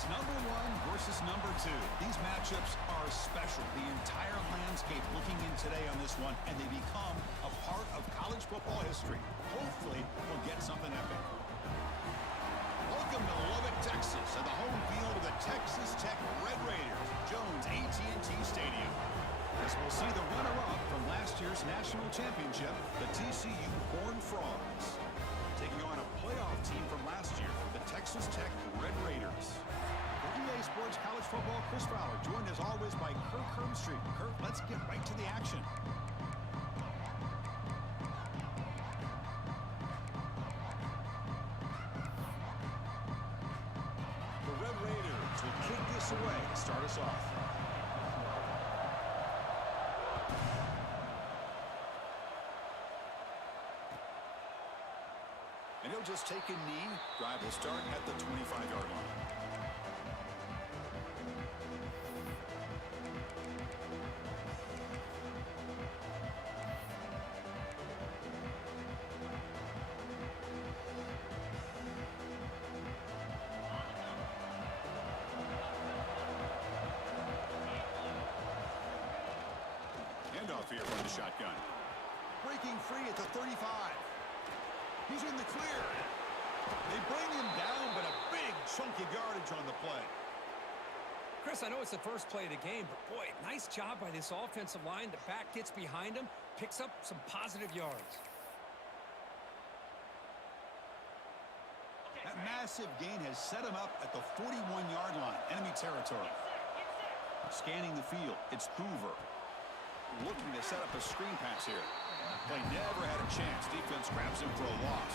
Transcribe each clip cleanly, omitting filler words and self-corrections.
It's number 1 versus number 2. These matchups are special. The entire landscape looking in today on this one, and they become a part of college football history. Hopefully, we'll get something epic. Welcome to Lubbock, Texas, and the home field of the Texas Tech Red Raiders, Jones AT&T Stadium. As we'll see the runner-up from last year's national championship, the TCU Horned Frogs, taking on a playoff team from last year, the Texas Tech Red Raiders. For EA Sports College Football, Chris Fowler, joined as always by Kirk Hermstreet. Kirk, let's get right to the action. The Red Raiders will kick this away to start us off. And he'll just take a knee. Drive will start at the 25-yard line. Handoff here from the shotgun. Breaking free at the 35. He's in the clear. They bring him down, but a big chunk of yardage on the play. Chris, I know it's the first play of the game, but boy, nice job by this offensive line. The back gets behind him, picks up some positive yards. That massive gain has set him up at the 41-yard line, enemy territory. Scanning the field, it's Hoover. Looking to set up a screen pass here. Play never had a chance. Defense grabs him for a loss.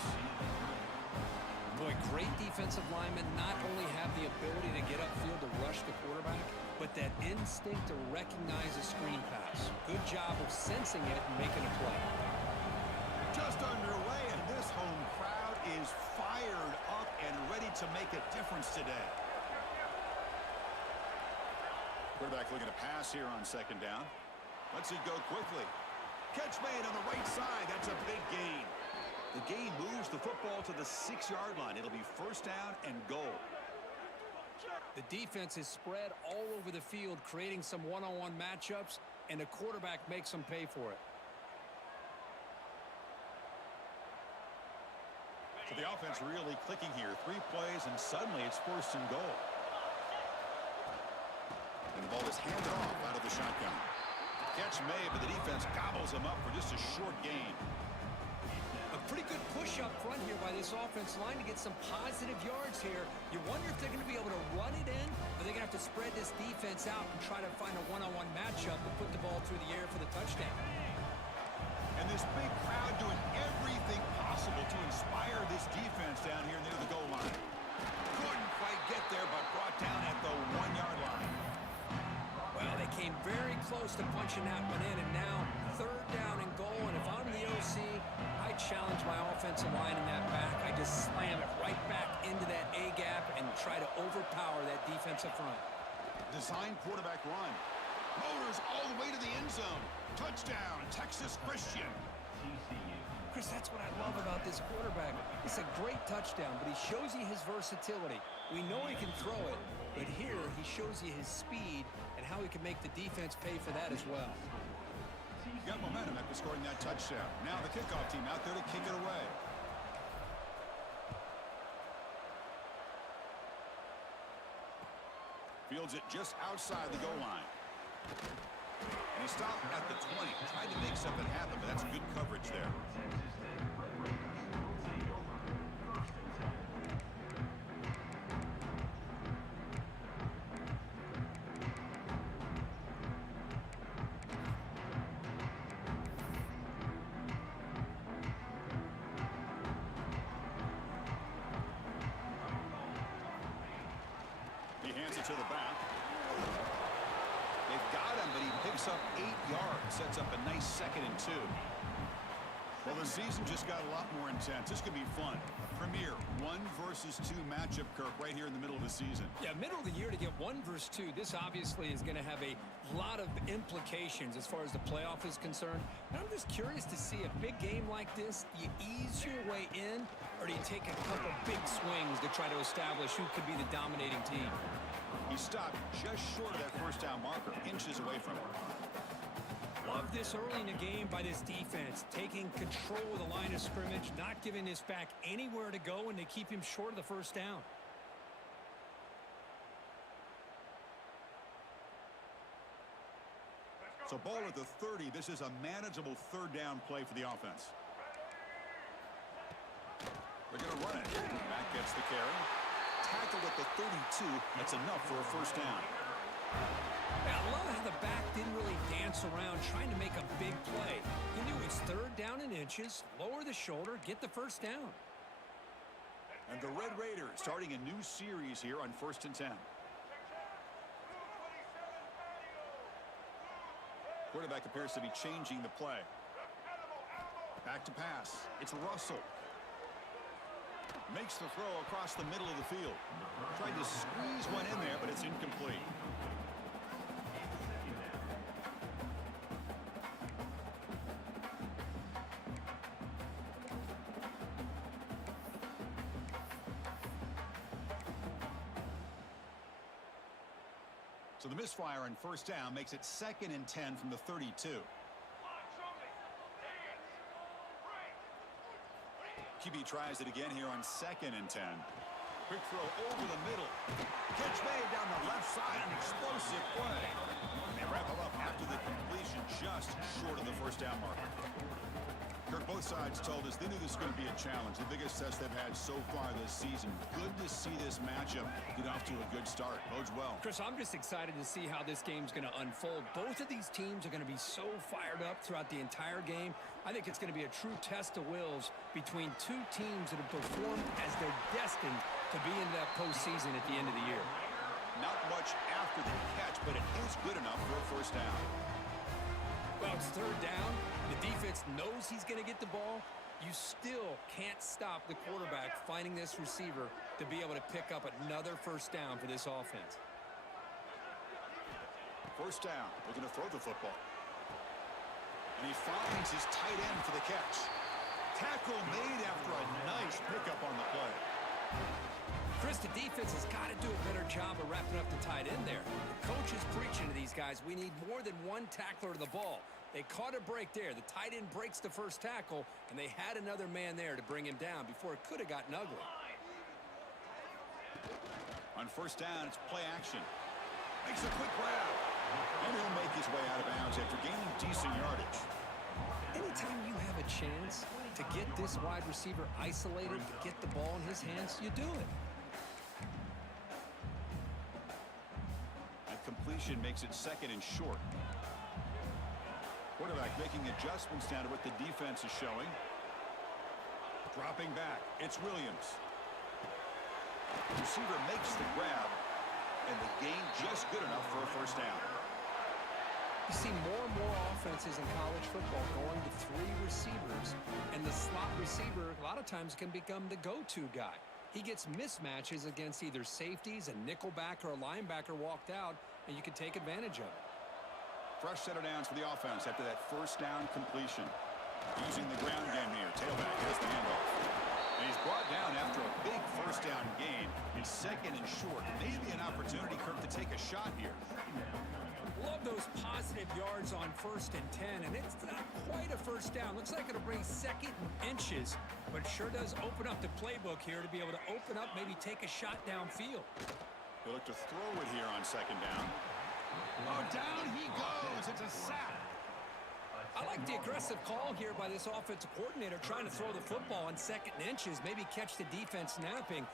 Boy, great defensive linemen not only have the ability to get upfield to rush the quarterback, but that instinct to recognize a screen pass. Good job of sensing it and making a play. Just underway, and this home crowd is fired up and ready to make a difference today. Quarterback looking to pass here on second down. Lets it go quickly. Catch made on the right side. That's a big gain. The gain moves the football to the 6-yard line. It'll be first down and goal. The defense is spread all over the field, creating some one-on-one matchups, and the quarterback makes them pay for it. So the offense really clicking here. 3 plays, and suddenly it's first and goal. And the ball is handed off out of the shotgun. Catch made, but the defense gobbles him up for just a short gain. A pretty good push up front here by this offense line to get some positive yards here. You wonder if they're going to be able to run it in, or they're going to have to spread this defense out and try to find a one-on-one matchup and put the ball through the air for the touchdown. And this big crowd doing everything possible to inspire this defense down here near the goal line. Couldn't quite get there, but brought down at the 1-yard line. Well, they came very close to punching that one in, and now third down and goal. And if I'm the OC, I challenge my offensive line in that back. I just slam it right back into that A-gap and try to overpower that defensive front. Design quarterback run. Motors all the way to the end zone. Touchdown, Texas Christian. Chris, that's what I love about this quarterback. It's a great touchdown, but he shows you his versatility. We know he can throw it, but here he shows you his speed and how he can make the defense pay for that as well. You got momentum after scoring that touchdown. Now the kickoff team out there to kick it away. Fields it just outside the goal line. And he stopped at the 20. Tried to make something happen, but that's good coverage there. He hands it to the back. They've got him, but he picks up 8 yards. Sets up a nice 2nd and 2. Well, the season just got a lot more intense. This could be fun. Premier 1 versus 2 matchup, Kirk, right here in the middle of the season. Yeah, middle of the year to get 1 versus 2. This obviously is going to have a lot of implications as far as the playoff is concerned. And I'm just curious to see a big game like this. Do you ease your way in, or do you take a couple big swings to try to establish who could be the dominating team? He stopped just short of that first down marker, inches away from it. Love this early in the game by this defense, taking control of the line of scrimmage, not giving this back anywhere to go, and they keep him short of the first down. So ball at the 30. This is a manageable third down play for the offense. They're going to run it. Back gets the carry. Tackled at the 32. That's enough for a first down. Yeah, I love how the back didn't really dance around trying to make a big play. He knew it's third down in inches, lower the shoulder, get the first down. And the Red Raiders starting a new series here on 1st and 10. Quarterback appears to be changing the play. Back to pass. It's Russell. Makes the throw across the middle of the field. Tried to squeeze one in there, but it's incomplete. So the misfire on first down makes it 2nd and 10 from the 32. QB tries it again here on 2nd and 10. Quick throw over the middle. Catch made down the left side. An explosive play. And they wrap it up after the completion just short of the first down marker. Kirk, both sides told us they knew this was going to be a challenge. The biggest test they've had so far this season. Good to see this matchup get off to a good start. Bodes well. Chris, I'm just excited to see how this game's going to unfold. Both of these teams are going to be so fired up throughout the entire game. I think it's going to be a true test of wills between two teams that have performed as they're destined to be into that postseason at the end of the year. Not much after the catch, but it is good enough for a first down. Well, it's third down. The defense knows he's going to get the ball. You still can't stop the quarterback finding this receiver to be able to pick up another first down for this offense. First down, looking to throw the football. And he finds his tight end for the catch. Tackle made after a nice pickup on the play. Chris, the defense has got to do a better job of wrapping up the tight end there. The coach is preaching to these guys, we need more than one tackler to the ball. They caught a break there. The tight end breaks the first tackle, and they had another man there to bring him down before it could have gotten ugly. On first down, it's play action. Makes a quick grab. And he'll make his way out of bounds after gaining decent yardage. Anytime you have a chance to get this wide receiver isolated, to get the ball in his hands, you do it. That completion makes it 2nd and short. Quarterback making adjustments down to what the defense is showing. Dropping back. It's Williams. Receiver makes the grab, and the gain just good enough for a first down. You see more and more offenses in college football going to 3 receivers, and the slot receiver a lot of times can become the go-to guy. He gets mismatches against either safeties, a nickelback, or a linebacker walked out, and you can take advantage of it. Fresh set of downs for the offense after that first down completion. Using the ground game here. Tailback has the handoff. And he's brought down after a big first down gain. It's 2nd and short. Maybe an opportunity, Kirk, to take a shot here. Love those positive yards on 1st and 10, and it's not quite a first down. Looks like it'll bring 2nd and inches, but it sure does open up the playbook here to be able to open up, maybe take a shot downfield. He'll look to throw it here on 2nd down. Oh, down he goes. It's a sack. I like the aggressive call here by this offensive coordinator trying to throw the football on 2nd and inches, maybe catch the defense napping.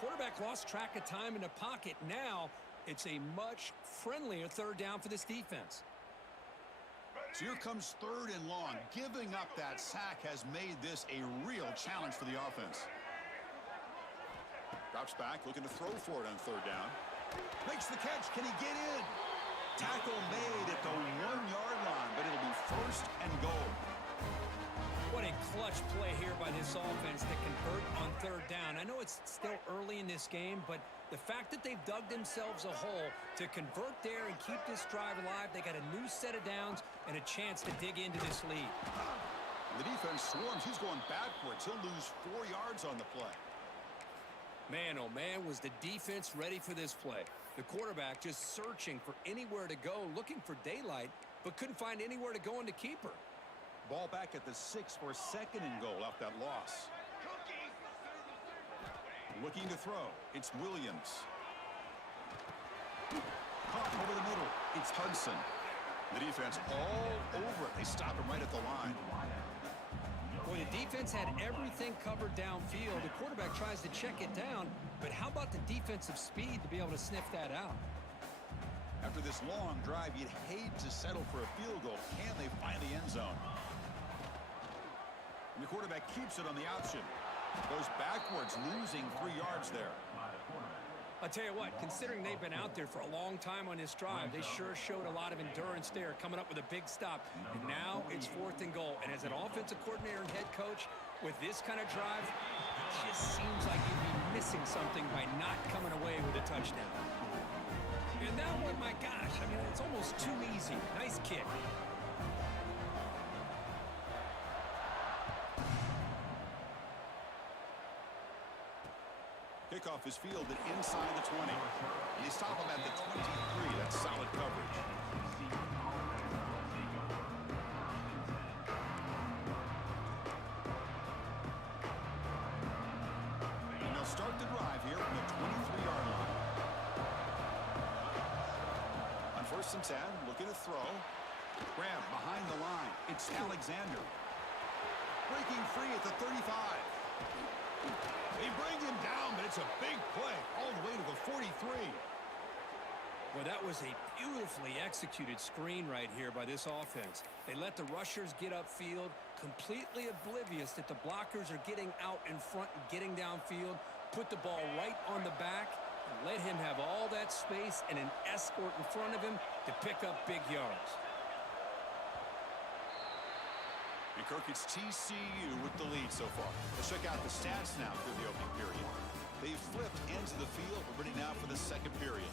Quarterback lost track of time in the pocket. Now it's a much friendlier third down for this defense. So here comes 3rd and long. Giving up that sack has made this a real challenge for the offense. Drops back, looking to throw for it on 3rd down. Makes the catch. Can he get in? Tackle made at the 1-yard line, but it'll be 1st and goal. What a clutch play here by this offense to convert on third down. I know it's still early in this game, but the fact that they've dug themselves a hole to convert there and keep this drive alive, they got a new set of downs and a chance to dig into this lead. The defense swarms. He's going backwards. He'll lose 4 yards on the play. Man, oh man, was the defense ready for this play. The quarterback just searching for anywhere to go, looking for daylight, but couldn't find anywhere to go in the keeper. Ball back at the 6 for a second and goal off that loss. Looking to throw. It's Williams. Caught over the middle. It's Hudson. The defense all over it. They stop him right at the line. Boy, the defense had everything covered downfield. The quarterback tries to check it down, but how about the defensive speed to be able to sniff that out? After this long drive, you'd hate to settle for a field goal. Can they find the end zone? And the quarterback keeps it on the option. Goes backwards, losing 3 yards there. I'll tell you what, considering they've been out there for a long time on this drive, they sure showed a lot of endurance there, coming up with a big stop. And now it's 4th and goal. And as an offensive coordinator and head coach, with this kind of drive, it just seems like you'd be missing something by not coming away with a touchdown. And that one, my gosh, I mean, it's almost too easy. Nice kick. Kickoff is fielded inside the 20. They stop him at the 23. That's solid coverage. And they'll start the drive here from the 23-yard line. On 1st and 10, looking to throw. Grab behind the line. It's Alexander. Breaking free at the 35. They bring him down, but it's a big play all the way to the 43. Well, that was a beautifully executed screen right here by this offense. They let the rushers get upfield, completely oblivious that the blockers are getting out in front and getting downfield, put the ball right on the back, and let him have all that space and an escort in front of him to pick up big yards. And Kirk, it's TCU with the lead so far. Let's check out the stats now through the opening period. They've flipped ends of the field. We're ready now for the second period.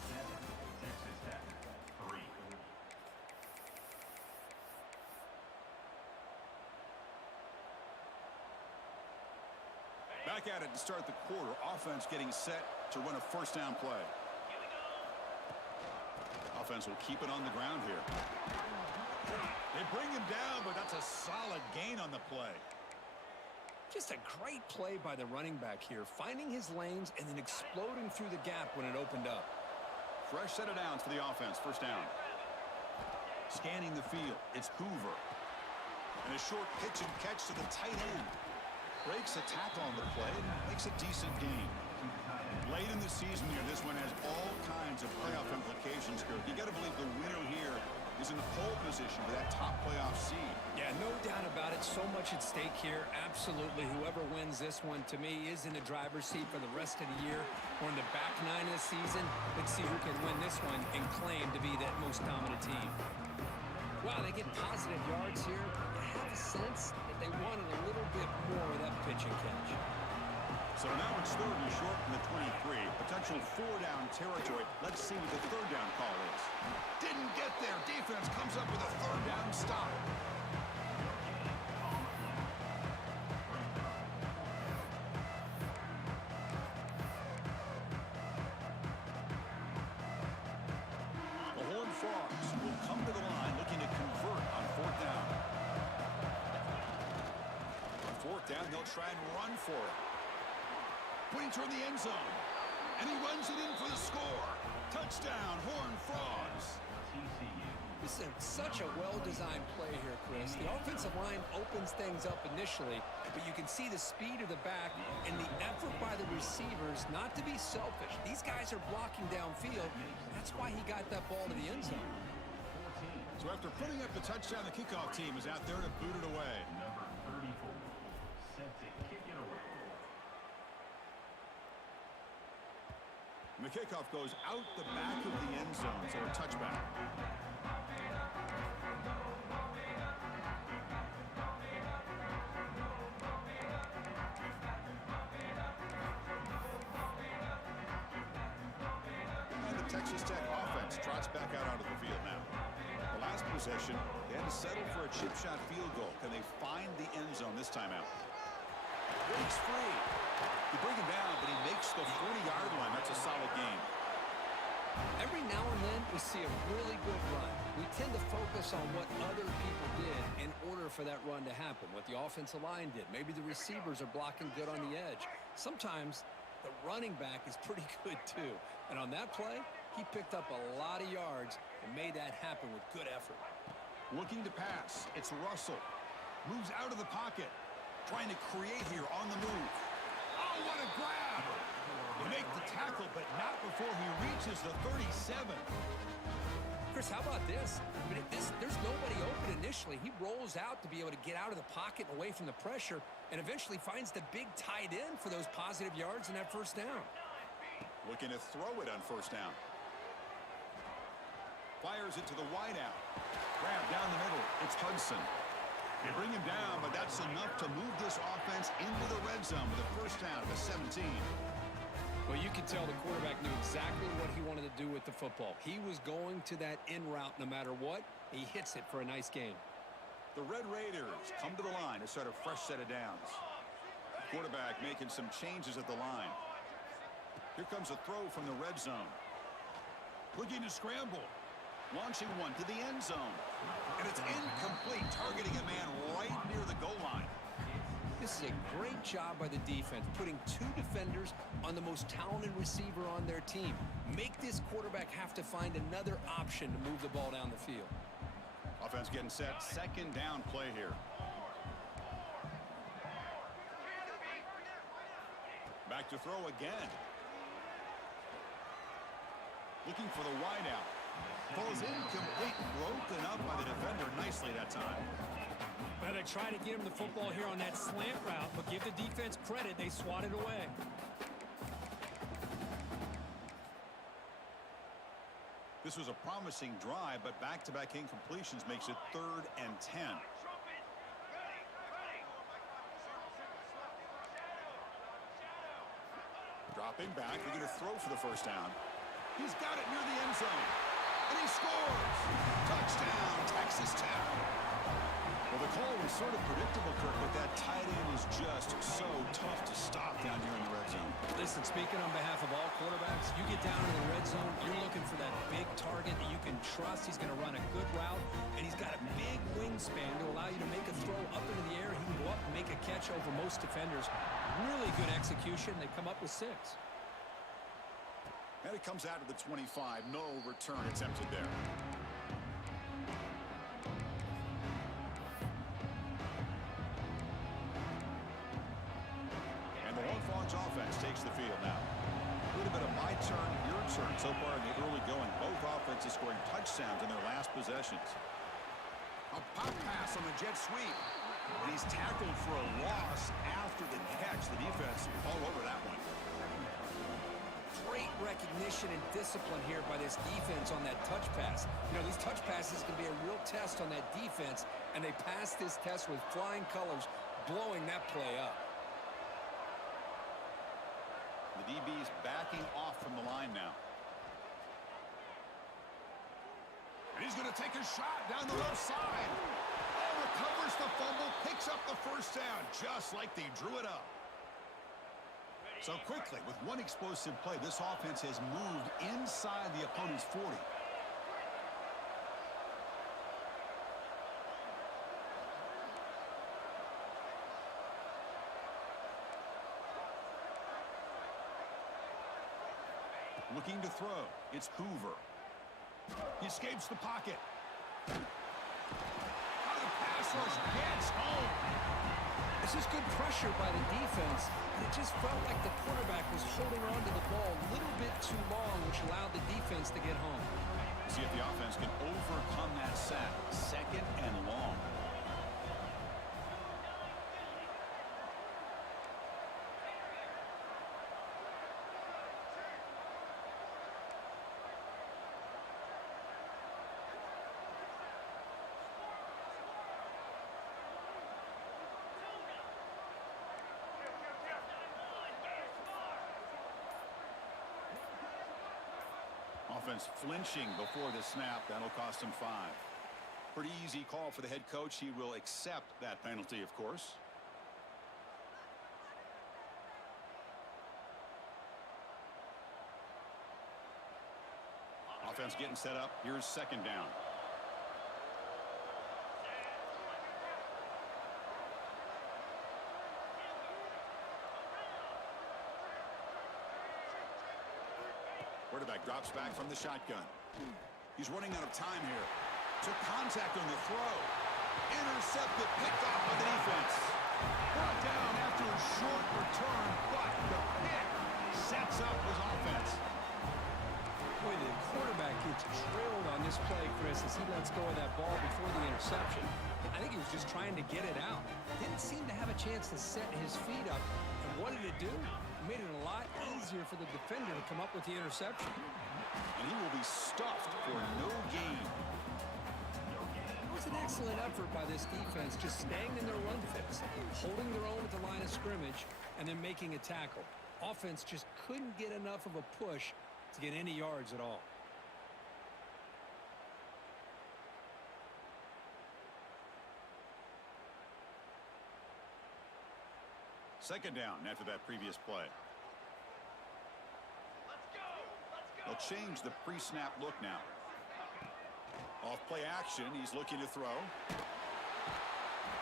Back at it to start the quarter. Offense getting set to run a first down play. Offense will keep it on the ground here. They bring him down, but that's a solid gain on the play. Just a great play by the running back here, finding his lanes and then exploding through the gap when it opened up. Fresh set of downs for the offense. First down. Scanning the field. It's Hoover. And a short pitch and catch to the tight end. Breaks a tackle on the play and makes a decent gain. Late in the season here, this one has all kinds of playoff implications, Kirk. You got to believe the winner here is in the pole position for that top playoff seed. Yeah, no doubt about it. So much at stake here. Absolutely. Whoever wins this one, to me, is in the driver's seat for the rest of the year. We're in the back 9 of the season. Let's see who can win this one and claim to be that most dominant team. Wow, they get positive yards here. I have a sense that they wanted a little bit more of that pitch and catch. So now it's 3rd and short from the 23. Potential 4-down territory. Let's see what the 3rd down call is. Didn't get there. Defense comes up with a 3rd down stop. The Horned Frogs will come to the line looking to convert on 4th down. On 4th down, they'll try and run for it. Putting toward the end zone. And he runs it in for the score. Touchdown, Horned Frogs. This is such a well-designed play here, Chris. The offensive line opens things up initially, but you can see the speed of the back and the effort by the receivers not to be selfish. These guys are blocking downfield. That's why he got that ball to the end zone. So after putting up the touchdown, the kickoff team is out there to boot it away. Number 34, set to kick it away. And the kickoff goes out the back of the end zone, so a touchback. Texas Tech offense trots back out onto the field now. The last possession, they had to settle for a chip shot field goal. Can they find the end zone this time out? Breaks free. You bring him down, but he makes the 40-yard line. That's a solid gain. Every now and then we see a really good run. We tend to focus on what other people did in order for that run to happen, what the offensive line did. Maybe the receivers are blocking good on the edge. Sometimes the running back is pretty good too. And on that play, he picked up a lot of yards and made that happen with good effort. Looking to pass. It's Russell. Moves out of the pocket. Trying to create here on the move. Oh, what a grab! They make the tackle, but not before he reaches the 37. Chris, how about this? I mean, there's nobody open initially. He rolls out to be able to get out of the pocket and away from the pressure and eventually finds the big tight end for those positive yards in that first down. Looking to throw it on first down. Fires it to the wideout. Grab down the middle. It's Hudson. They bring him down, but that's enough to move this offense into the red zone with a first down at the 17. Well, you can tell the quarterback knew exactly what he wanted to do with the football. He was going to that in route no matter what. He hits it for a nice gain. The Red Raiders come to the line to start a fresh set of downs. Quarterback making some changes at the line. Here comes a throw from the red zone. Looking to scramble. Launching one to the end zone. And it's incomplete, targeting a man right near the goal line. This is a great job by the defense, putting two defenders on the most talented receiver on their team. Make this quarterback have to find another option to move the ball down the field. Offense getting set. Second down play here. Back to throw again. Looking for the wideout. Falls incomplete, broken up by the defender nicely that time. Well, they try to get him the football here on that slant route, but give the defense credit, they swatted away. This was a promising drive, but back-to-back incompletions makes it 3rd and 10. Dropping back, they're going to throw for the first down. He's got it near the end zone. And he scores! Touchdown, Texas Tech. Well, the call was sort of predictable, Kirk, but that tight end is just so tough to stop down here in the red zone. Listen, speaking on behalf of all quarterbacks, you get down into the red zone, you're looking for that big target that you can trust. He's going to run a good route, and he's got a big wingspan to allow you to make a throw up into the air. He can go up and make a catch over most defenders. Really good execution. They come up with 6. And it comes out to the 25. No return attempted there. And the Longhorns offense takes the field now. A little bit of my turn, your turn so far in the early going. Both offenses scoring touchdowns in their last possessions. A pop pass on the jet sweep. And he's tackled for a loss after the catch. The defense all over that one. Great recognition and discipline here by this defense on that touch pass. You know, these touch passes can be a real test on that defense, and they passed this test with flying colors, blowing that play up. The DB's backing off from the line now. And he's going to take a shot down the left side. Oh, recovers the fumble, picks up the first down, just like they drew it up. So quickly, with one explosive play, this offense has moved inside the opponent's 40. Looking to throw. It's Hoover. He escapes the pocket. How the pass rush gets home. This is good pressure by the defense, and it just felt like the quarterback was holding on to the ball a little bit too long, which allowed the defense to get home. See if the offense can overcome that sack. 2nd and long. offense flinching before the snap. That'll cost him 5. Pretty easy call for the head coach. He will accept that penalty, of course. Offense getting set up. Here's second down. Quarterback drops back from the shotgun. He's running out of time here. Took contact on the throw. Intercepted, picked off by the defense. Brought down after a short return, but the pick sets up his offense. Boy, the quarterback gets trailed on this play, Chris, as he lets go of that ball before the interception. I think he was just trying to get it out. Didn't seem to have a chance to set his feet up. And what did it do? It made it a lot easier for the defender to come up with the interception. And he will be stuffed for no gain. It was an excellent effort by this defense, just staying in their run fix, holding their own at the line of scrimmage, and then making a tackle. Offense just couldn't get enough of a push to get any yards at all. Second down after that previous play. They'll change the pre-snap look now. Off play action, he's looking to throw.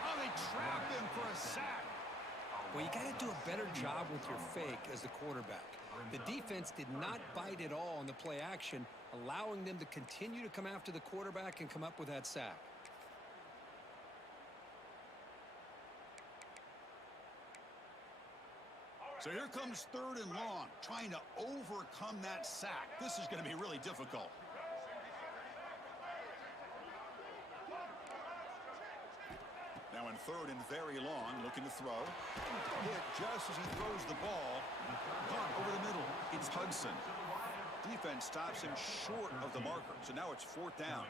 Oh, they trap him for a sack. Well, you got to do a better job with your fake as the quarterback. The defense did not bite at all on the play action, allowing them to continue to come after the quarterback and come up with that sack. So here comes third and long, trying to overcome that sack. This is going to be really difficult. Now in third and very long, looking to throw. Hit just as he throws the ball. Caught over the middle. It's Hudson. Defense stops him short of the marker. So now it's fourth down.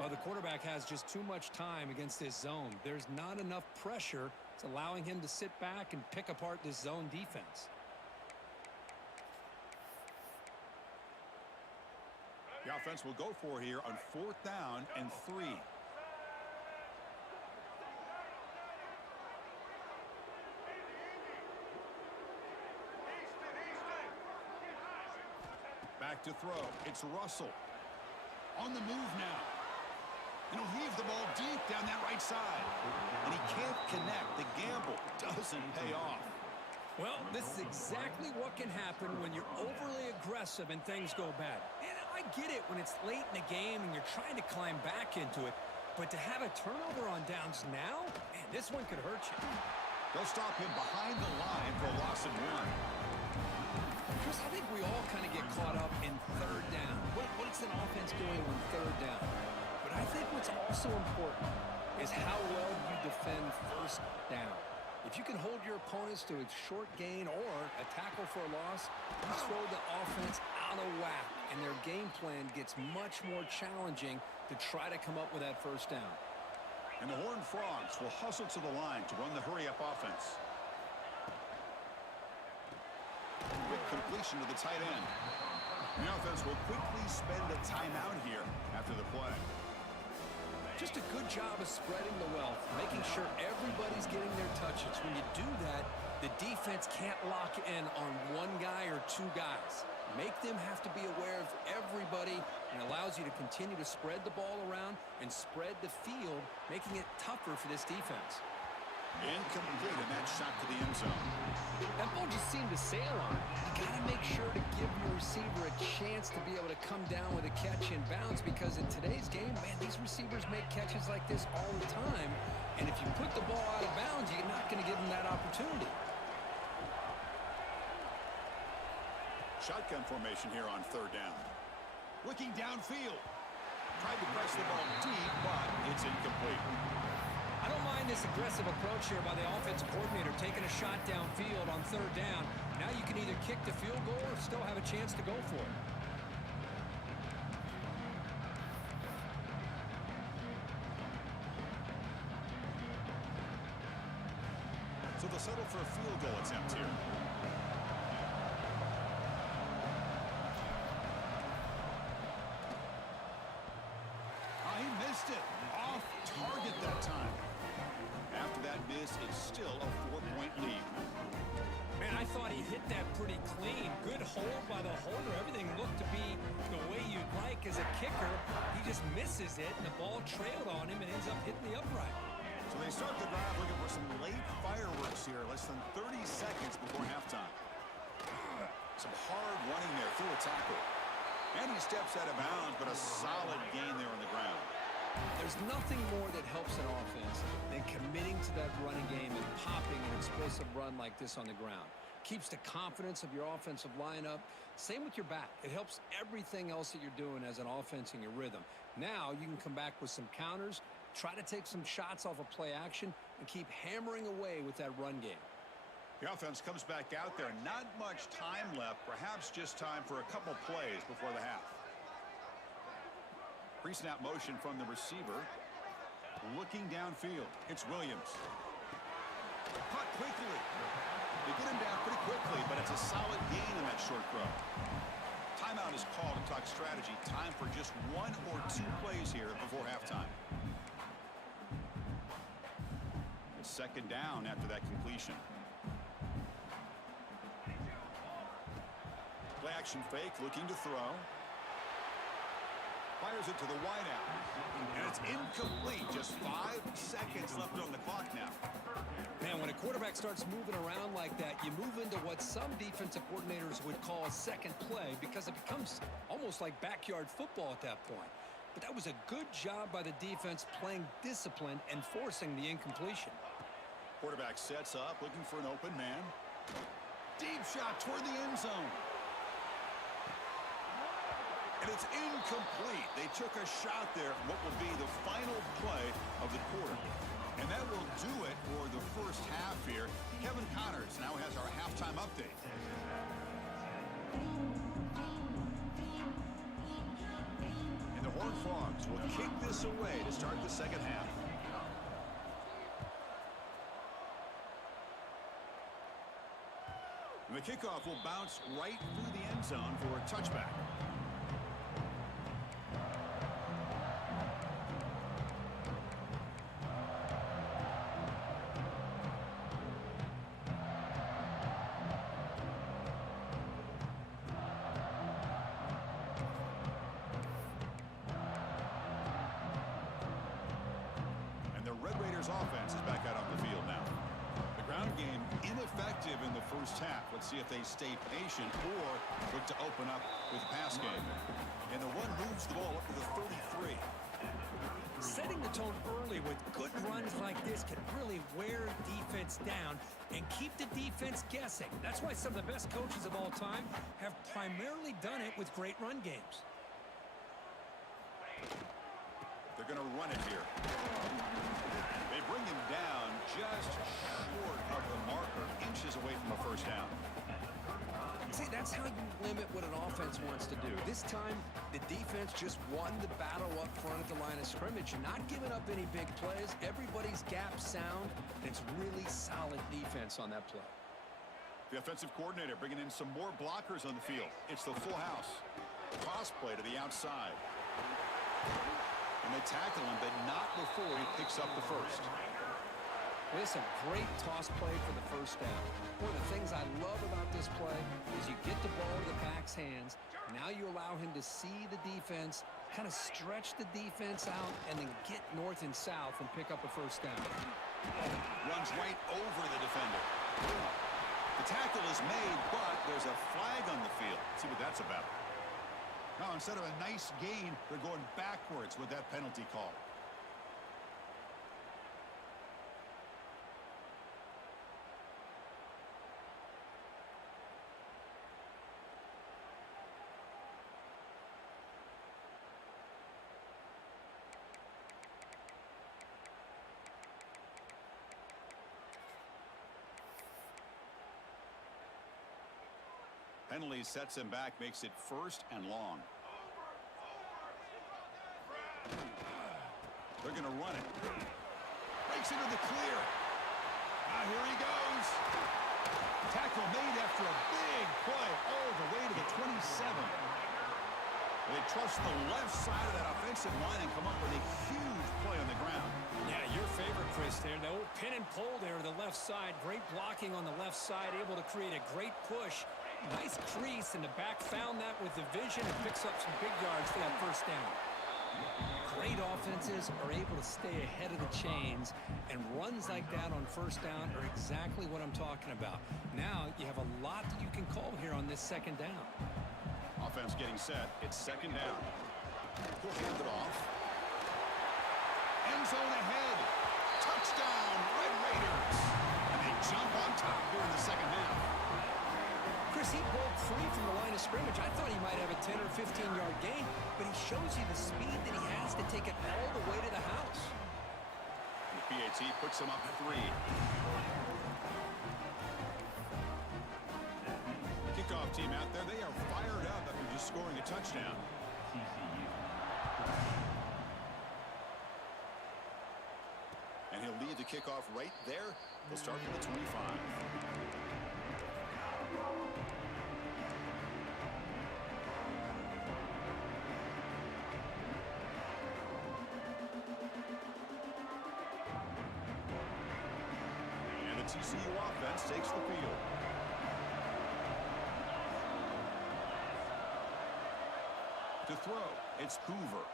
Well, the quarterback has just too much time against this zone. There's not enough pressure. It's allowing him to sit back and pick apart this zone defense. The offense will go for it here on fourth down and 3. Back to throw. It's Russell. On the move now. And he'll heave the ball deep down that right side. And he can't connect. The gamble doesn't pay off. Well, this is exactly what can happen when you're overly aggressive and things go bad. And I get it when it's late in the game and you're trying to climb back into it. But to have a turnover on downs now, man, this one could hurt you. They'll stop him behind the line for a loss of 1. Chris, I think we all kind of get caught up in third down. What's an offense doing on third down? But I think what's also important is how well you defend first down. If you can hold your opponents to a short gain or a tackle for a loss, you throw the offense out of whack, and their game plan gets much more challenging to try to come up with that first down. And the Horned Frogs will hustle to the line to run the hurry-up offense. Quick completion to the tight end. The offense will quickly spend a timeout here after the play. Just a good job of spreading the wealth, making sure everybody's getting their touches. When you do that, the defense can't lock in on one guy or two guys. Make them have to be aware of everybody, and allows you to continue to spread the ball around and spread the field, making it tougher for this defense. Incomplete, and that shot to the end zone. That ball just seemed to sail on it. You got to make sure to give your receiver a chance to be able to come down with a catch and bounce, because in today's game, man, these receivers make catches like this all the time. And if you put the ball out of bounds, you're not going to give them that opportunity. Shotgun formation here on third down. Looking downfield. Tried to press the ball deep, but it's incomplete. I don't mind this aggressive approach here by the offensive coordinator, taking a shot downfield on third down. Now you can either kick the field goal or still have a chance to go for it. So they'll settle for a field goal attempt here. this is still a 4-point lead. Man, I thought he hit that pretty clean. Good hold by the holder. Everything looked to be the way you'd like as a kicker. He just misses it, and the ball trailed on him and ends up hitting the upright. So they start the drive looking for some late fireworks here, less than 30 seconds before halftime. Some hard running there through a tackle. And he steps out of bounds, but a solid gain there on the ground. There's nothing more that helps an offense than committing to that running game and popping an explosive run like this on the ground. Keeps the confidence of your offensive lineup. Same with your back. It helps everything else that you're doing as an offense in your rhythm. Now you can come back with some counters, try to take some shots off of play action, and keep hammering away with that run game. The offense comes back out there. Not much time left. Perhaps just time for a couple plays before the half. Pre-snap motion from the receiver. Looking downfield. It's Williams. Caught quickly. They get him down pretty quickly, but it's a solid gain in that short throw. Timeout is called to talk strategy. Time for just 1 or 2 plays here before halftime. It's second down after that completion. Play action fake, looking to throw. Fires it to the wideout. And it's incomplete. Just 5 seconds left on the clock now. Man, when a quarterback starts moving around like that, you move into what some defensive coordinators would call a second play because it becomes almost like backyard football at that point. But that was a good job by the defense playing discipline and forcing the incompletion. Quarterback sets up, looking for an open man. Deep shot toward the end zone. And it's incomplete. They took a shot there, what will be the final play of the quarter. And that will do it for the first half here. Kevin Connors now has our halftime update. And the Horned Frogs will kick this away to start the second half. And the kickoff will bounce right through the end zone for a touchback. Offense is back out on the field now. The ground game ineffective in the first half. Let's see if they stay patient or look to open up with the pass game. And the one moves the ball up to the 33. Setting the tone early with good runs like this can really wear defense down and keep the defense guessing. That's why some of the best coaches of all time have primarily done it with great run games. They're going to run it here. They bring him down just short of the marker, inches away from a first down. See, that's how you limit what an offense wants to do. This time, the defense just won the battle up front at the line of scrimmage. Not giving up any big plays. Everybody's gap sound. It's really solid defense on that play. The offensive coordinator bringing in some more blockers on the field. It's the full house. Cross play to the outside. And they tackle him, but not before he picks up the first. This is a great toss play for the first down. One of the things I love about this play is you get the ball to the back's hands. Now you allow him to see the defense, kind of stretch the defense out, and then get north and south and pick up a first down. Runs right over the defender. The tackle is made, but there's a flag on the field. Let's see what that's about. Now, instead of a nice gain, they're going backwards with that penalty call. Penalty sets him back, makes it first and long. They're going to run it. Breaks into the clear. Now here he goes. Tackle made after a big play all the way to the 27. They trust the left side of that offensive line and come up with a huge play on the ground. Yeah, Your favorite, Chris, there. The old pin and pull there to the left side. Great blocking on the left side, able to create a great push. Nice crease in the back. Found that with the vision and picks up some big yards for that first down. Great offenses are able to stay ahead of the chains, and runs like that on first down are exactly what I'm talking about. Now you have a lot that you can call here on this second down. Offense getting set. It's second down. He'll hand it off. End zone ahead. Touchdown, Red Raiders. And they jump on top here in the second half. Chris, he broke free from the line of scrimmage. I thought he might have a 10 or 15-yard gain, but he shows you the speed that he has to take it all the way to the house. The PAT puts him up 3. Kickoff team out there, they are fired up after just scoring a touchdown. TCU. And he'll lead the kickoff right there. They'll start from the 25. And the TCU offense takes the field. To throw, it's Hoover.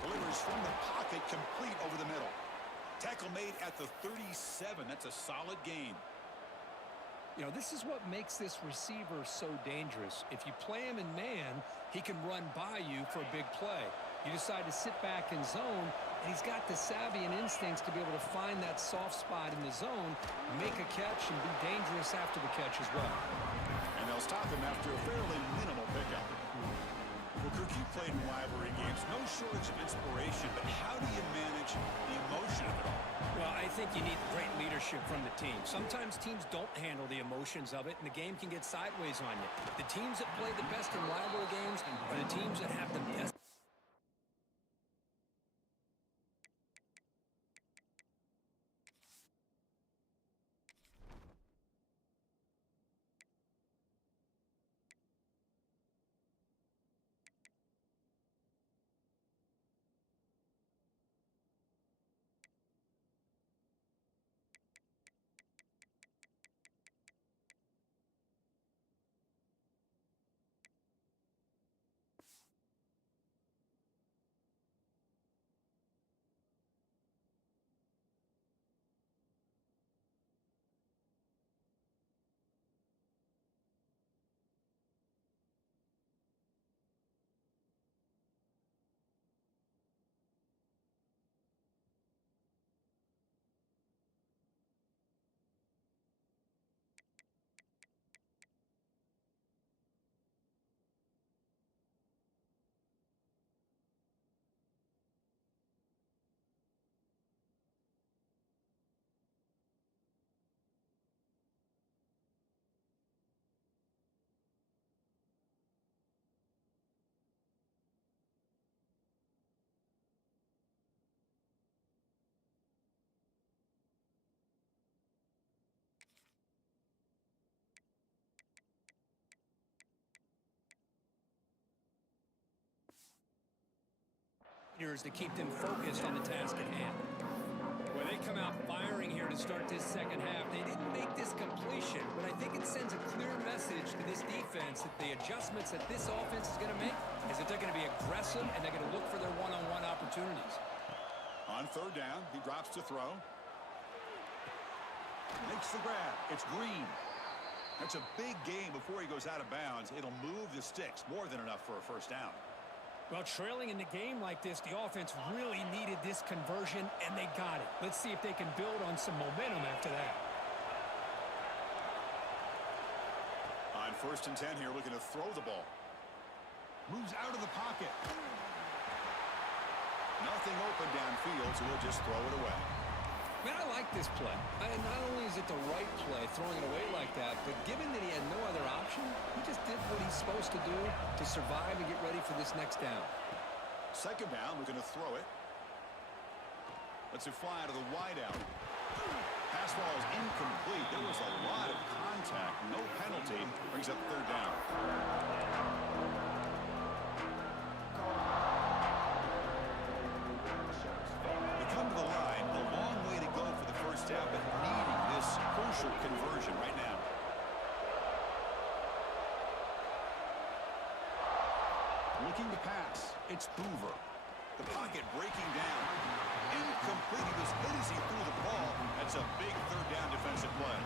Delivers from the pocket, complete over the middle. Tackle made at the 37. That's a solid gain. You know, this is what makes this receiver so dangerous. If you play him in man, he can run by you for a big play. You decide to sit back in zone, and he's got the savvy and instincts to be able to find that soft spot in the zone, make a catch, and be dangerous after the catch as well. And they'll stop him after a fairly minimal pickup. Well, Kirk, you played in rivalry games. No shortage of inspiration, but how do you manage the emotion of it all? Well, I think you need great leadership from the team. Sometimes teams don't handle the emotions of it, and the game can get sideways on you. The teams that play the best in rivalry games are the teams that have the best. To keep them focused on the task at hand. Well, they come out firing here to start this second half. They didn't make this completion, but I think it sends a clear message to this defense that the adjustments that this offense is going to make is that they're going to be aggressive and they're going to look for their one-on-one opportunities. On third down, he drops to throw. Makes the grab. It's Green. That's a big gain before he goes out of bounds. It'll move the sticks. More than enough for a first down. Well, trailing in the game like this, the offense really needed this conversion, and they got it. Let's see if they can build on some momentum after that. On 1st and 10 here, looking to throw the ball. Moves out of the pocket. Nothing open downfield, so he'll just throw it away. Man, I like this play. Not only is it the right play, throwing it away like that, but given that he had no other option, he just did what he's supposed to do to survive and get ready for this next down. Second down, we're going to throw it. Lets it fly to the wideout. Pass ball is incomplete. There was a lot of contact. No penalty. Brings up third down. The crucial conversion right now. Looking to pass. It's Hoover. The pocket breaking down. Incomplete. He was hit as he threw the ball. That's a big third down defensive play.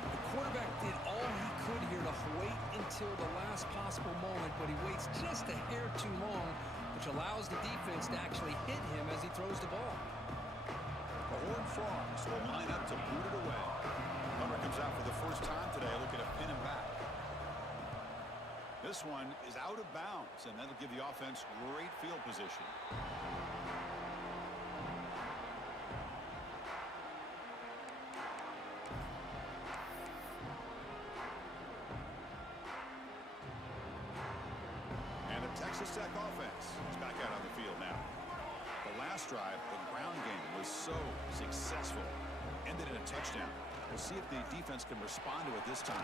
The quarterback did all he could here to wait until the last possible moment, but he waits just a hair too long, which allows the defense to actually hit him as he throws the ball. The Horned Frogs will line up to boot it away. Hunter comes out for the first time today, looking to pin him back. This one is out of bounds, and that'll give the offense great field position. And the Texas Tech offense is back out on the field now. The last drive, the ground game, was so successful. Ended in a touchdown. We'll see if the defense can respond to it this time.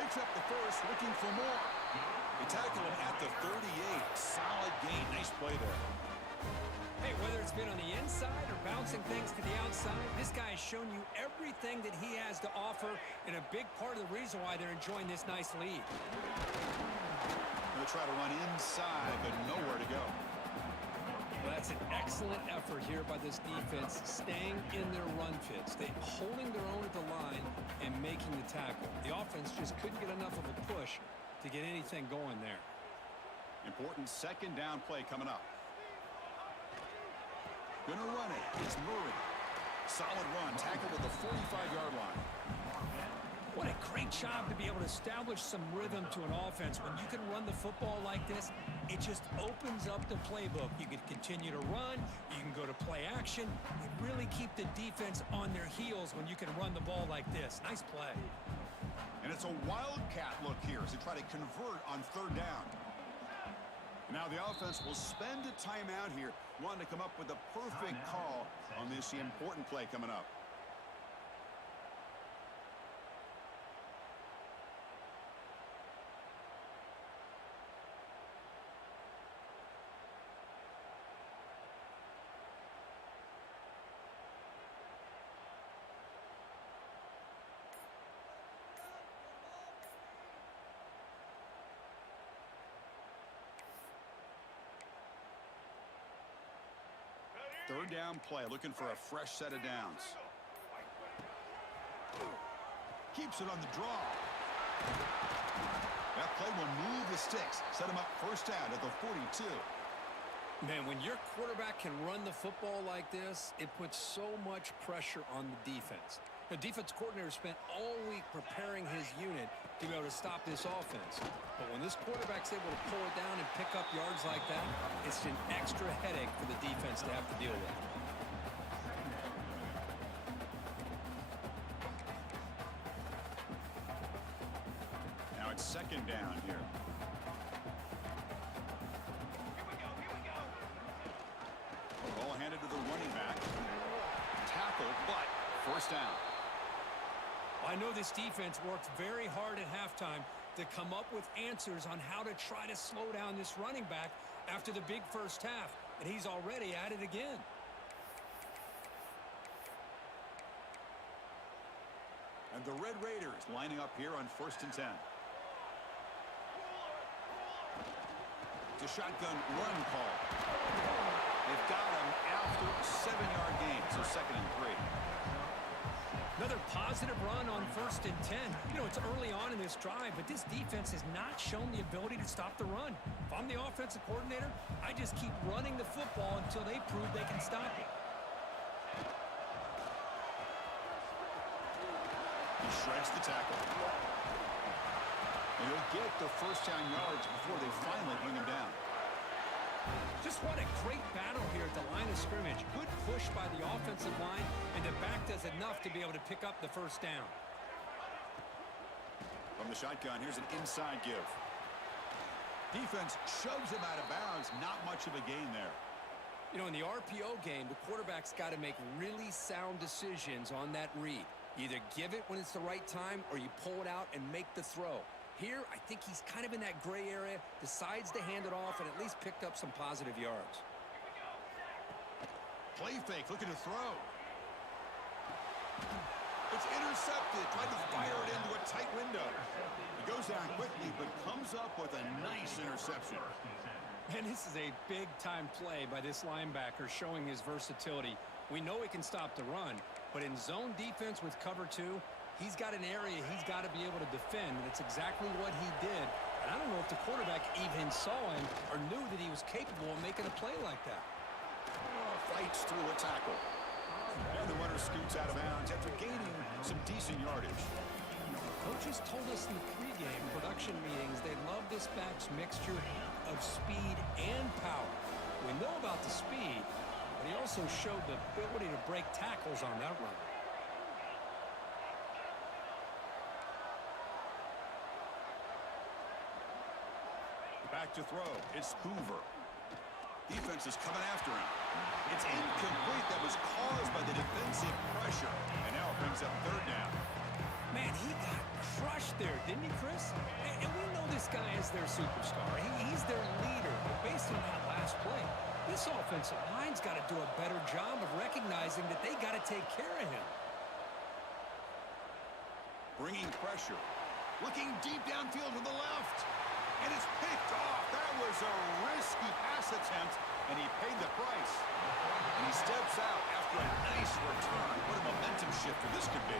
Picks up the first, looking for more. They tackle him at the 38. Solid gain. Nice play there. Hey, whether it's been on the inside or bouncing things to the outside, this guy has shown you everything that he has to offer, and a big part of the reason why they're enjoying this nice lead. They'll try to run inside, but nowhere to go. Well, that's an excellent effort here by this defense, staying in their run fits. They holding their own at the line and making the tackle. The offense just couldn't get enough of a push to get anything going there. Important second down play coming up. Gonna run it. It's Murray. Solid run. Tackle at the 45-yard line. What a great job to be able to establish some rhythm to an offense. When you can run the football like this, it just opens up the playbook. You can continue to run. You can go to play action. You really keep the defense on their heels when you can run the ball like this. Nice play. And it's a wildcat look here as they try to convert on third down. Now the offense will spend a timeout here, wanting to come up with a perfect call on this important play coming up. Third down play, looking for a fresh set of downs. Keeps it on the draw. That play will move the sticks. Set him up first down at the 42. Man, when your quarterback can run the football like this, it puts so much pressure on the defense. The defense coordinator spent all week preparing his unit to be able to stop this offense. But when this quarterback's able to pull it down and pick up yards like that, it's an extra headache for the defense to have to deal with. Now it's second down here. Ball handed to the running back. Tackle, but first down. I know this defense worked very hard at halftime to come up with answers on how to try to slow down this running back after the big first half, and he's already at it again. And the Red Raiders lining up here on 1st and 10. It's a shotgun run call. They've got him after a 7-yard gain, so 2nd and 3. Another positive run on 1st and 10. You know, it's early on in this drive, but this defense has not shown the ability to stop the run. If I'm the offensive coordinator, I just keep running the football until they prove they can stop it. He shreds the tackle. And he'll get the first down yards before they finally bring him down. Just what a great battle here at the line of scrimmage. Good push by the offensive line, and the back does enough to be able to pick up the first down. From the shotgun, here's an inside give. Defense shoves him out of bounds. Not much of a gain there. You know, in the RPO game, the quarterback's got to make really sound decisions on that read. Either give it when it's the right time, or you pull it out and make the throw. Here, I think he's kind of in that gray area, decides to hand it off, and at least picked up some positive yards. Play fake, looking to throw. It's intercepted. Tried to fire it into a tight window. He goes down quickly, but comes up with a nice interception. And this is a big-time play by this linebacker showing his versatility. We know he can stop the run, but in zone defense with cover 2, he's got an area he's got to be able to defend, and that's exactly what he did. And I don't know if the quarterback even saw him or knew that he was capable of making a play like that. Fights through a tackle. And the runner scoots out of bounds after gaining some decent yardage. Coaches told us in the pregame production meetings they love this back's mixture of speed and power. We know about the speed, but he also showed the ability to break tackles on that run. Back to throw. It's Hoover. Defense is coming after him. It's incomplete. That was caused by the defensive pressure. And now it brings up third down. Man, he got crushed there, didn't he, Chris? And we know this guy is their superstar. He's their leader. But based on that last play, this offensive line's got to do a better job of recognizing that they got to take care of him. Bringing pressure. Looking deep downfield to the left. And it's picked off. That was a risky pass attempt, and he paid the price. And he steps out after a nice return. What a momentum shifter this could be.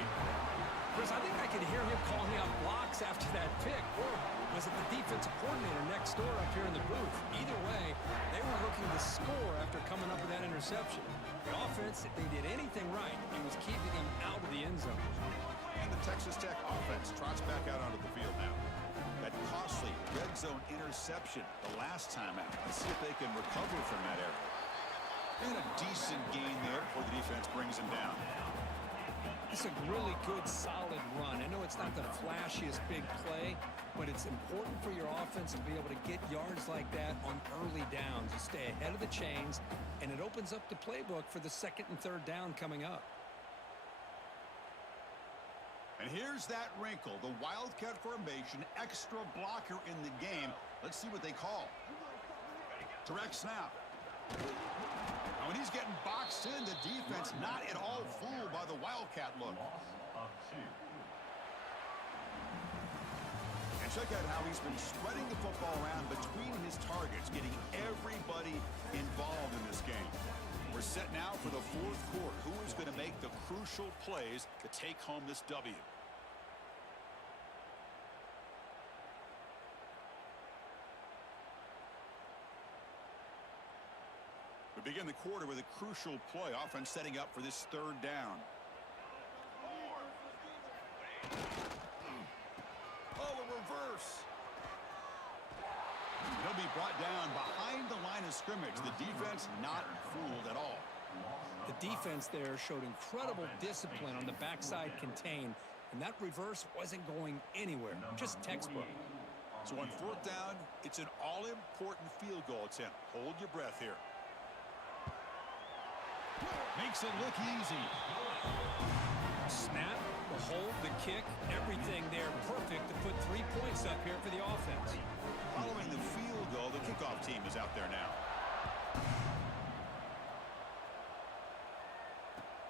Chris, I think I could hear him calling out blocks after that pick. Or was it the defensive coordinator next door up here in the booth? Either way, they were looking to score after coming up with that interception. The offense, if they did anything right, it was keeping them out of the end zone. And the Texas Tech offense trots back out onto the field now. That costly red zone interception the last time out. Let's see if they can recover from that error. And a decent gain there before the defense brings him down. It's a really good, solid run. I know it's not the flashiest big play, but it's important for your offense to be able to get yards like that on early downs. You stay ahead of the chains, and it opens up the playbook for the second and third down coming up. And here's that wrinkle, the Wildcat formation, extra blocker in the game. Let's see what they call. Direct snap. Now when he's getting boxed in, the defense not at all fooled by the Wildcat look. And check out how he's been spreading the football around between his targets, getting everybody involved in this game. We're set now for the fourth quarter. Who is going to make the crucial plays to take home this W? We begin the quarter with a crucial play. Offense setting up for this third down. Oh, a reverse. He'll be brought down behind the line of scrimmage. The defense not fooled at all. The defense there showed incredible discipline on the backside contain, and that reverse wasn't going anywhere. Just textbook. So on fourth down, it's an all-important field goal attempt. Hold your breath here. Makes it look easy. Snap, the hold, the kick, everything there perfect to put 3 points up here for the offense. Following the field goal, the kickoff team is out there now.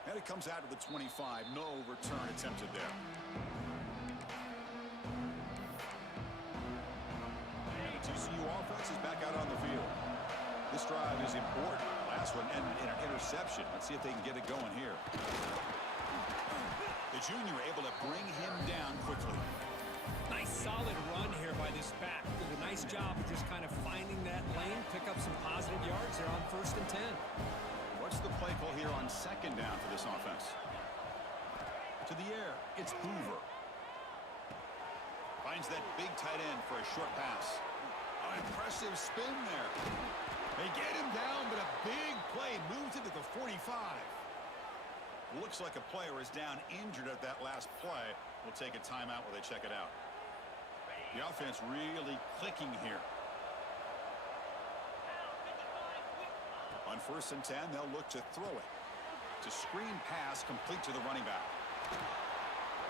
And it comes out to the 25. No return attempted there. And the TCU offense is back out on the field. This drive is important. Last one ended in an interception. Let's see if they can get it going here. The junior able to bring him down quickly. Nice solid run here by this back. Did a nice job of just kind of finding that lane, pick up some positive yards there on 1st and 10. What's the play call here on second down for this offense? To the air, it's Hoover. Finds that big tight end for a short pass. An impressive spin there. They get him down, but a big play moves into the 45. Looks like a player is down injured at that last play. We'll take a timeout while they check it out. The offense really clicking here. On 1st and 10, they'll look to throw it. To screen pass complete to the running back.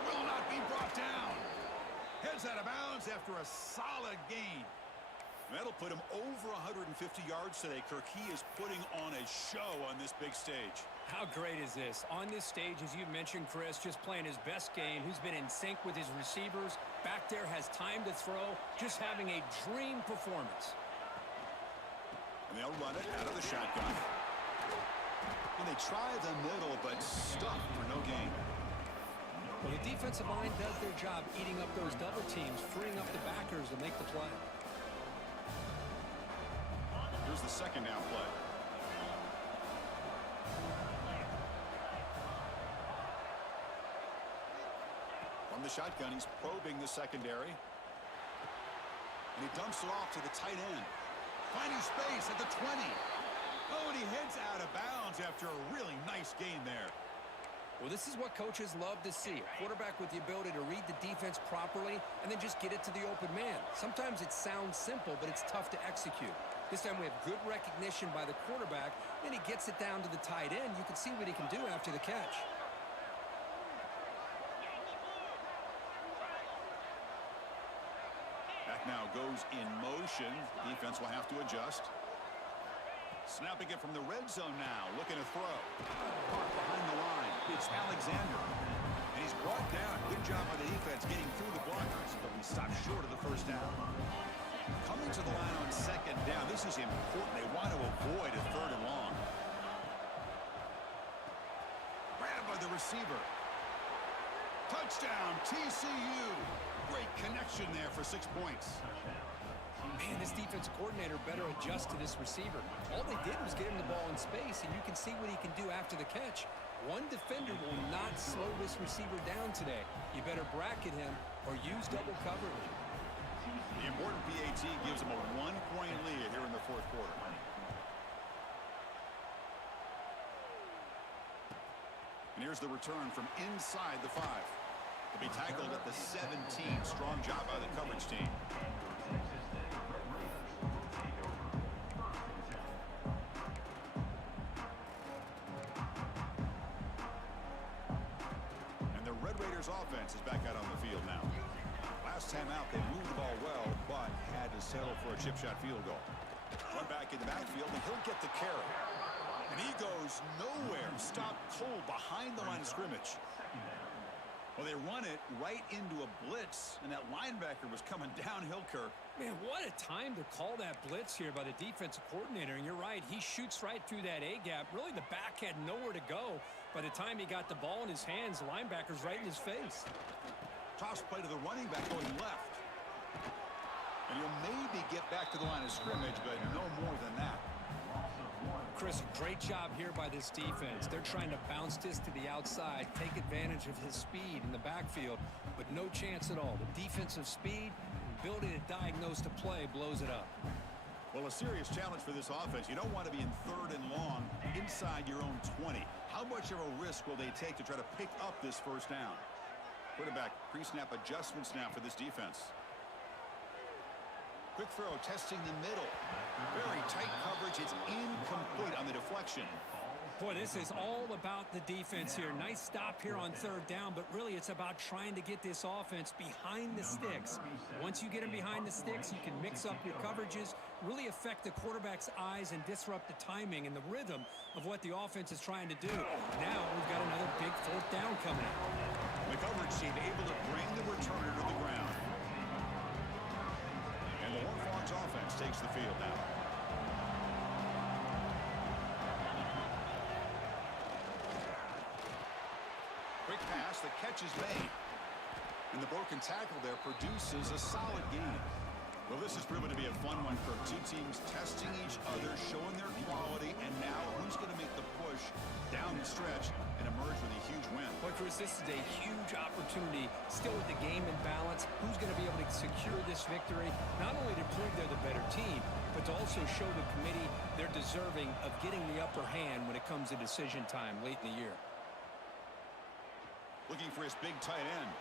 Will not be brought down. Heads out of bounds after a solid gain. That'll put him over 150 yards today, Kirk. He is putting on a show on this big stage. How great is this? On this stage, as you mentioned, Chris, just playing his best game. He's been in sync with his receivers. Back there, has time to throw. Just having a dream performance. And they'll run it out of the shotgun. And they try the middle, but stuck for no gain. Well, the defensive line does their job eating up those double teams, freeing up the backers to make the play. Here's the second down play. From the shotgun, he's probing the secondary. And he dumps it off to the tight end. Finding space at the 20. Oh, and he heads out of bounds after a really nice gain there. Well, this is what coaches love to see. A quarterback with the ability to read the defense properly and then just get it to the open man. Sometimes it sounds simple, but it's tough to execute. This time we have good recognition by the quarterback, and he gets it down to the tight end. You can see what he can do after the catch. Back now goes in motion. Defense will have to adjust. Snapping it from the red zone now. Looking to throw. Caught behind the line. It's Alexander. And he's brought down. Good job by the defense getting through the blockers. But we stopped short of the first down. Coming to the line on second down. This is important. They want to avoid a third and long. Grabbed by the receiver. Touchdown, TCU. Great connection there for 6 points. Man, this defensive coordinator better adjust to this receiver. All they did was get him the ball in space, and you can see what he can do after the catch. One defender will not slow this receiver down today. You better bracket him or use double coverage. The important PAT gives them a 1-point lead here in the fourth quarter. And here's the return from inside the 5. To be tackled at the 17. Strong job by the coverage team. And the Red Raiders offense is back out on the field now. Last time out, they moved the ball well, but had to settle for a chip shot field goal. One back in the backfield, and he'll get the carry. And he goes nowhere. Stopped cold behind the line of scrimmage. Well, they run it right into a blitz, and that linebacker was coming downhill, Kirk. Man, what a time to call that blitz here by the defensive coordinator. And you're right, he shoots right through that A-gap. Really, the back had nowhere to go. By the time he got the ball in his hands, the linebacker's right in his face. Toss play to the running back going left. And he'll maybe get back to the line of scrimmage, but no more than that. Chris, great job here by this defense. They're trying to bounce this to the outside, take advantage of his speed in the backfield, but no chance at all. The defensive speed, ability to diagnose the play, blows it up. Well, a serious challenge for this offense. You don't want to be in third and long inside your own 20. How much of a risk will they take to try to pick up this first down? Quarterback pre-snap adjustments now for this defense. Quick throw, testing the middle. Very tight coverage. It's incomplete on the deflection. Boy, this is all about the defense here. Nice stop here on third down, but really it's about trying to get this offense behind the sticks. Once you get them behind the sticks, you can mix up your coverages, really affect the quarterback's eyes and disrupt the timing and the rhythm of what the offense is trying to do. Now we've got another big fourth down coming up. The coverage team able to bring the returner to the ground. And the Hornets offense takes the field now. Quick pass, the catch is made. And the broken tackle there produces a solid gain. Well, this has proven to be a fun one for two teams testing each other, showing their quality, and now who's going to make the push down the stretch and emerge with a huge win. Well, Chris, this is a huge opportunity still with the game in balance. Who's going to be able to secure this victory, not only to prove they're the better team, but to also show the committee they're deserving of getting the upper hand when it comes to decision time late in the year. Looking for his big tight end.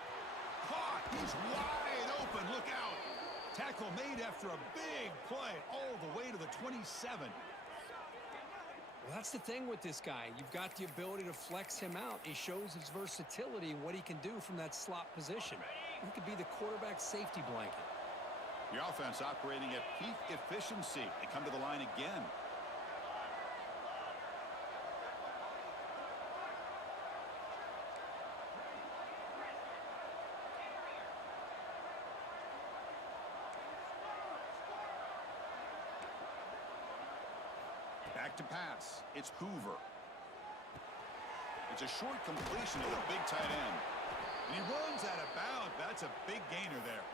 Caught! He's wide open. Look out! Tackle made after a big play all the way to the 27. Well, that's the thing with this guy. You've got the ability to flex him out. He shows his versatility and what he can do from that slot position. He could be the quarterback safety blanket. The offense operating at peak efficiency. They come to the line again. Back to pass. It's Hoover. It's a short completion to the big tight end. And he runs out of bounds. That's a big gainer there.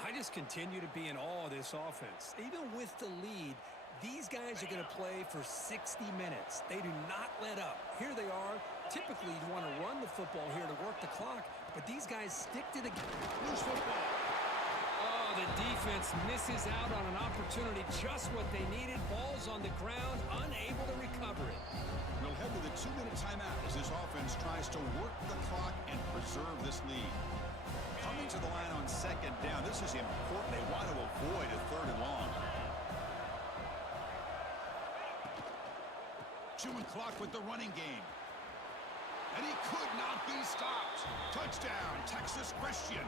I just continue to be in awe of this offense. Even with the lead, these guys are going to play for 60 minutes. They do not let up. Here they are. Typically, you want to run the football here to work the clock, but these guys stick to the loose football. Oh, the defense misses out on an opportunity, just what they needed. Ball's on the ground, unable to recover it. We'll head to the 2-minute timeout as this offense tries to work the clock and preserve this lead. Coming to the line on second down, this is important. They want to avoid a third and long. Chewing clock with the running game. And he could not be stopped. Touchdown, Texas Christian.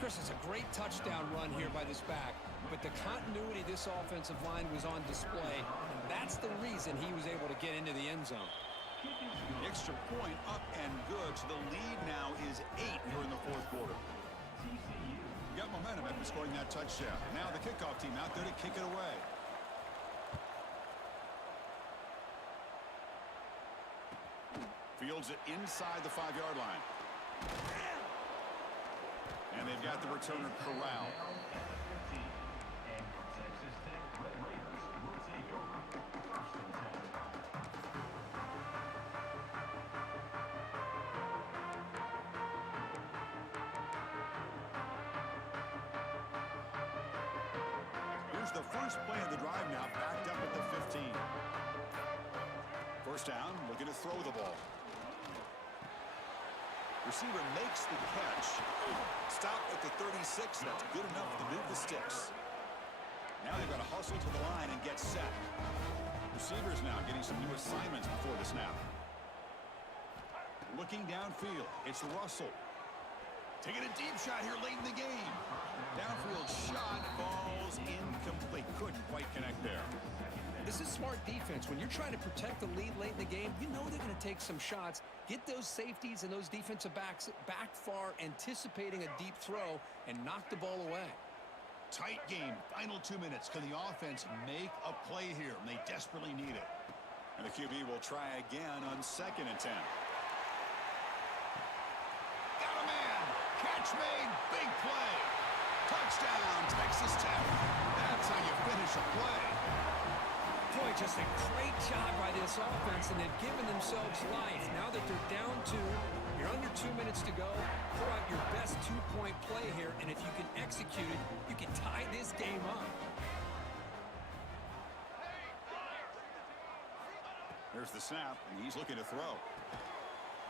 Chris, it's a great touchdown run here by this back, but the continuity of this offensive line was on display, and that's the reason he was able to get into the end zone. The extra point up and good, so the lead now is 8 here in the fourth quarter. You got momentum after scoring that touchdown. Now the kickoff team out there to kick it away. Fields it inside the 5-yard line. And they've got the returner corralled. Here's the first play of the drive now, backed up at the 15. First down, looking to throw the ball. Receiver makes the catch. Stop at the 36. That's good enough to move the sticks. Now they've got to hustle to the line and get set. Receivers now getting some new assignments before the snap. Looking downfield, it's Russell. Taking a deep shot here late in the game. Downfield shot, falls incomplete. Couldn't quite connect there. This is smart defense. When you're trying to protect the lead late in the game, you know they're going to take some shots, get those safeties and those defensive backs back far, anticipating a deep throw, and knock the ball away. Tight game, final 2 minutes. Can the offense make a play here? And they desperately need it. And the QB will try again on 2nd and 10. Got a man. Catch made. Big play. Touchdown, Texas Tech. That's how you finish a play. Boy, just a great job by this offense, and they've given themselves life. Now that they're down 2, you're under 2 minutes to go. Throw out your best 2-point play here, and if you can execute it, you can tie this game up. There's the snap, and he's looking to throw.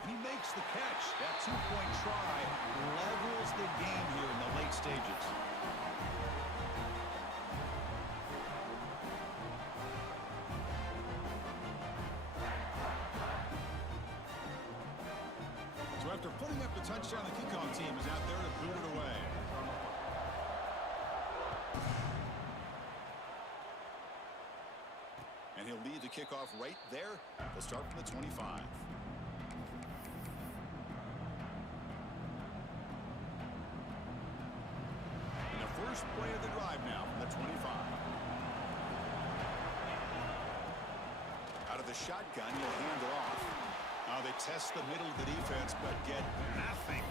And he makes the catch. That 2-point try levels the game here in the late stages. So after putting up the touchdown, the kickoff team is out there to boot it away. And he'll lead the kickoff right there. They'll start from the 25. And the first play of the drive now from the 25. Out of the shotgun, he'll hand it off. Now they test the middle of the defense, but get nothing.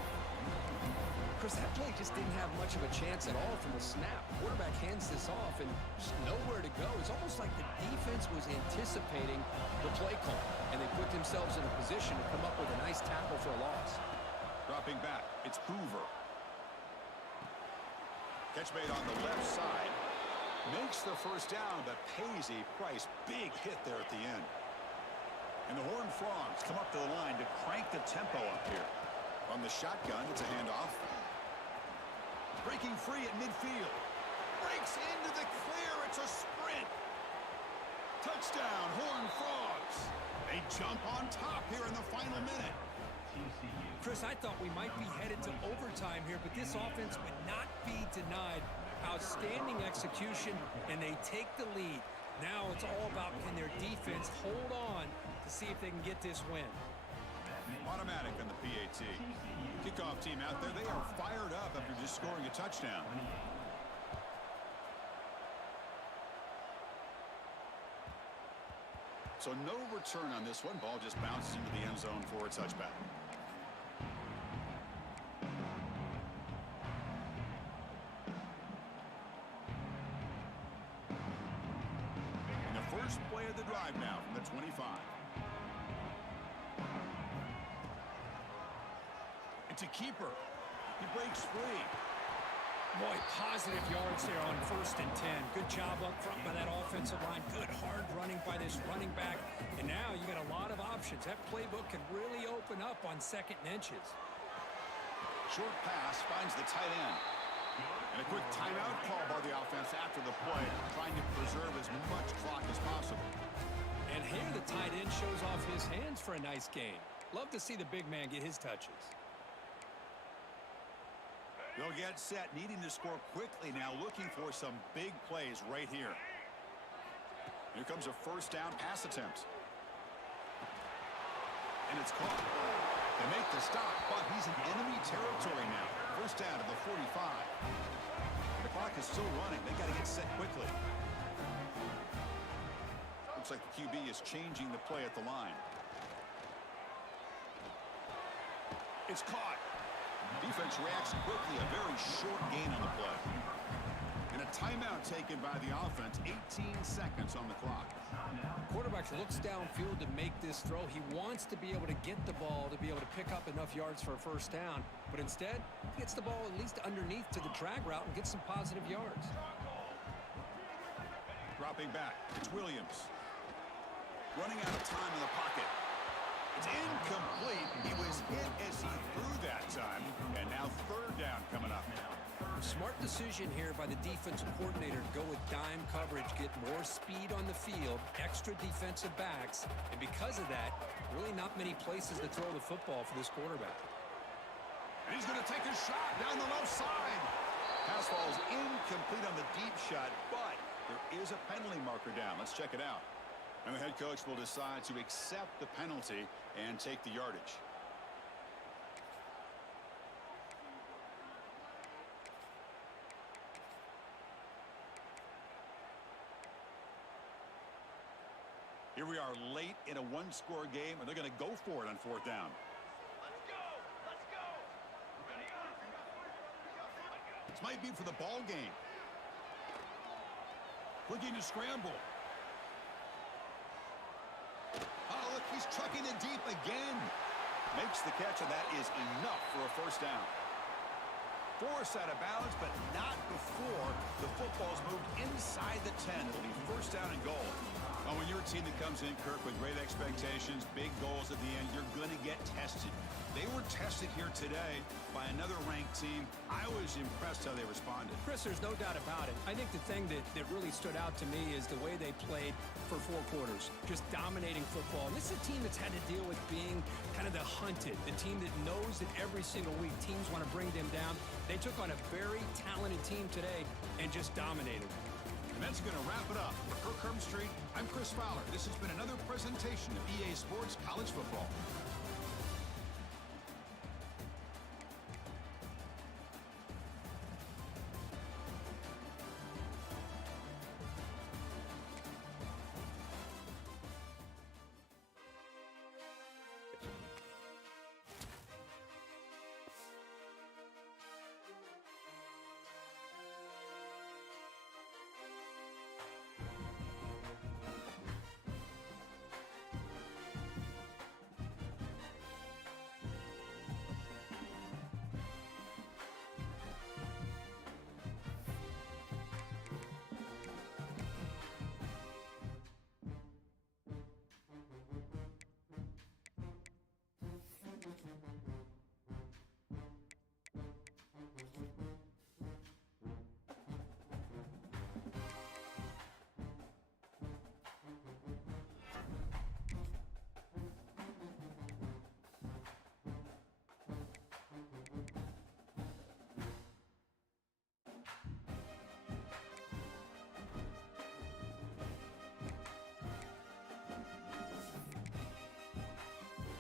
Chris, that play just didn't have much of a chance at all from the snap. Quarterback hands this off and just nowhere to go. It's almost like the defense was anticipating the play call, and they put themselves in a position to come up with a nice tackle for a loss. Dropping back, it's Hoover. Catch made on the left side. Makes the first down, but pays a price. Big hit there at the end. And the Horned Frogs come up to the line to crank the tempo up here. On the shotgun, it's a handoff. Breaking free at midfield. Breaks into the clear. It's a sprint. Touchdown, Horned Frogs. They jump on top here in the final minute. Chris, I thought we might be headed to overtime here, but this offense would not be denied. Outstanding execution, and they take the lead. Now it's all about can their defense hold on to see if they can get this win. Automatic on the PAT. Kickoff team out there, they are fired up after just scoring a touchdown. So no return on this one. Ball just bounces into the end zone for a touchback. And the first play of the drive now from the 25. It's a keeper. He breaks free. Boy, positive yards there on 1st and 10. Good job up front by that offensive line. Good hard running by this running back. And now you got a lot of options. That playbook can really open up on 2nd and inches. Short pass finds the tight end. And a quick timeout call by the offense after the play, trying to preserve as much clock as possible. And here the tight end shows off his hands for a nice gain. Love to see the big man get his touches. They'll get set, needing to score quickly now, looking for some big plays right here. Here comes a first down pass attempt. And it's caught. They make the stop, but he's in enemy territory now. First down to the 45. The clock is still running. They got to get set quickly. Looks like the QB is changing the play at the line. It's caught. Defense reacts quickly. A very short gain on the play. And a timeout taken by the offense. 18 seconds on the clock. Quarterback looks downfield to make this throw. He wants to be able to get the ball to be able to pick up enough yards for a first down. But instead, he gets the ball at least underneath to the drag route and gets some positive yards. Dropping back. It's Williams. Running out of time in the pocket. It's incomplete. He was hit as he threw that time. And now 3rd down coming up. Smart decision here by the defensive coordinator to go with dime coverage, get more speed on the field, extra defensive backs, and because of that, really not many places to throw the football for this quarterback. And he's going to take a shot down the left side. Pass ball is incomplete on the deep shot, but there is a penalty marker down. Let's check it out. And the head coach will decide to accept the penalty and take the yardage. Here we are late in a one-score game, and they're going to go for it on 4th down. Let's go! Let's go! This might be for the ball game. Looking to scramble. Oh, look, he's trucking it deep again. Makes the catch, and that is enough for a first down. Forced out of bounds, but not before the football's moved inside the 10. It'll be first down and goal. Oh, when you're a team that comes in, Kirk, with great expectations, big goals at the end, you're going to get tested. They were tested here today by another ranked team. I was impressed how they responded. Chris, there's no doubt about it. I think the thing that really stood out to me is the way they played for 4 quarters, just dominating football. And this is a team that's had to deal with being kind of the hunted, the team that knows that every single week teams want to bring them down. They took on a very talented team today and just dominated. And that's going to wrap it up. For Kirk Street, I'm Chris Fowler. This has been another presentation of EA Sports College Football.